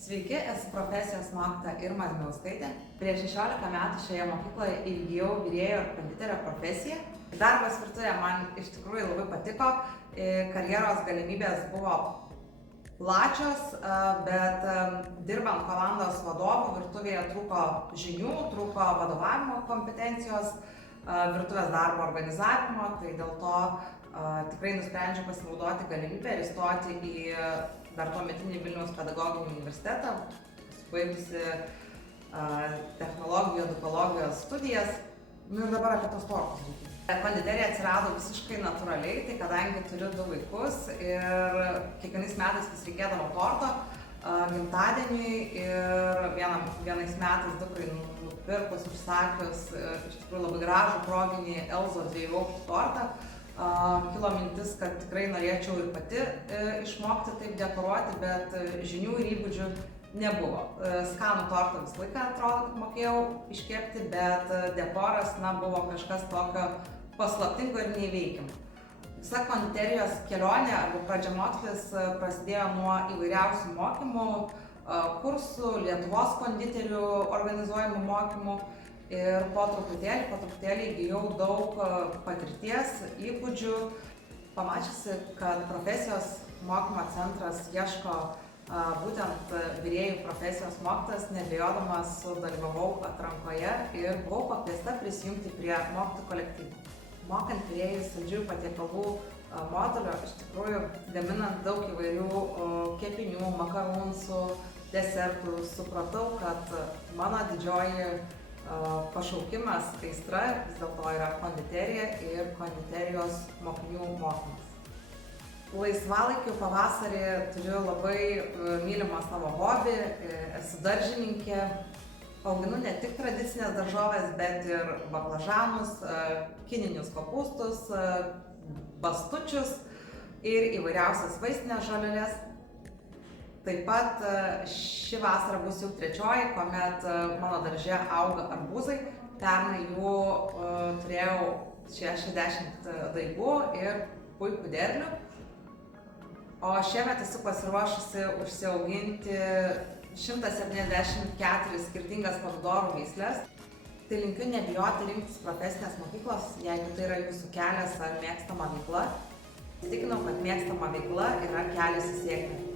Sveiki, esu profesijos mokytoja Irma Zmiauskaitė. Prieš 16 metų šioje mokykloje įgijau virėjo ir konditerio profesiją. Darbas virtuvėje man iš tikrųjų labai patiko, karjeros galimybės buvo plačios, bet dirbant komandos vadovu virtuvėje trūko žinių, trūko vadovavimo kompetencijos, virtuvės darbo organizavimo, tai dėl to tikrai nusprendžiau pasinaudoti galimybę ir įstoti į dar tuometinį Vilniaus pedagoginį universitetą, baigusi technologijų, edukologijos studijas. Ir dabar apie tos tortus reikia. Konditerija atsirado visiškai natūraliai, tai kadangi turiu 2 vaikus ir kiekvienais metais vis reikėdavo torto gimtadieniui ir vienais metais dukrai nupirkus, užsakius iš tikrųjų labai gražų proginį Elzo 2 aukštų tortą. Kilo mintis, kad tikrai norėčiau ir pati išmokti taip dekoruoti, bet žinių ir įgūdžių nebuvo. Skanų tortą visą laiką atrodo, kad mokėjau iškepti, bet dekoras buvo kažkas tokio paslaptingo ir neįveikiamo. Visa konditerijos kelionė arba pradžiamokslis prasidėjo nuo įvairiausių mokymų, kursų, Lietuvos konditerių organizuojamų mokymų. Ir po truputėlį įgijau daug patirties, įgūdžių. Pamačiusi, kad profesijos mokymo centras ieško būtent virėjų profesijos mokytojas, neabejodamas sudalyvavau atrankoje ir buvau pakviesta prisijungti prie mokytojų kolektyvų. Mokant virėjus saldžiųjų patiekalų modulio, iš tikrųjų gaminant daug įvairių kepinių, makarunsų, desertų, supratau, kad mano didžioji pašaukimas, aistra vis dėlto yra konditerija ir konditerijos mokinių mokymas. Laisvalaikiu pavasarį turiu labai mylimą savo hobį, esu daržininkė, auginu ne tik tradicinės daržovės, bet ir baklažanus, kininius kopūstus, bastučius ir įvairiausias vaistinės žoleles. Taip pat ši vasara bus jau 3, kuomet mano darže auga arbūzai. Pernai jų turėjau 60 daigų ir puikų derlių. O šiemet esu pasiruošusi užsiauginti 174 skirtingas pomidorų veisles. Tai linkiu nebijoti rinktis profesinės mokyklos, jeigu tai yra jūsų kelias ar mėgstama veikla. Įsitikinau, kad mėgstama veikla yra kelias į sėkmę.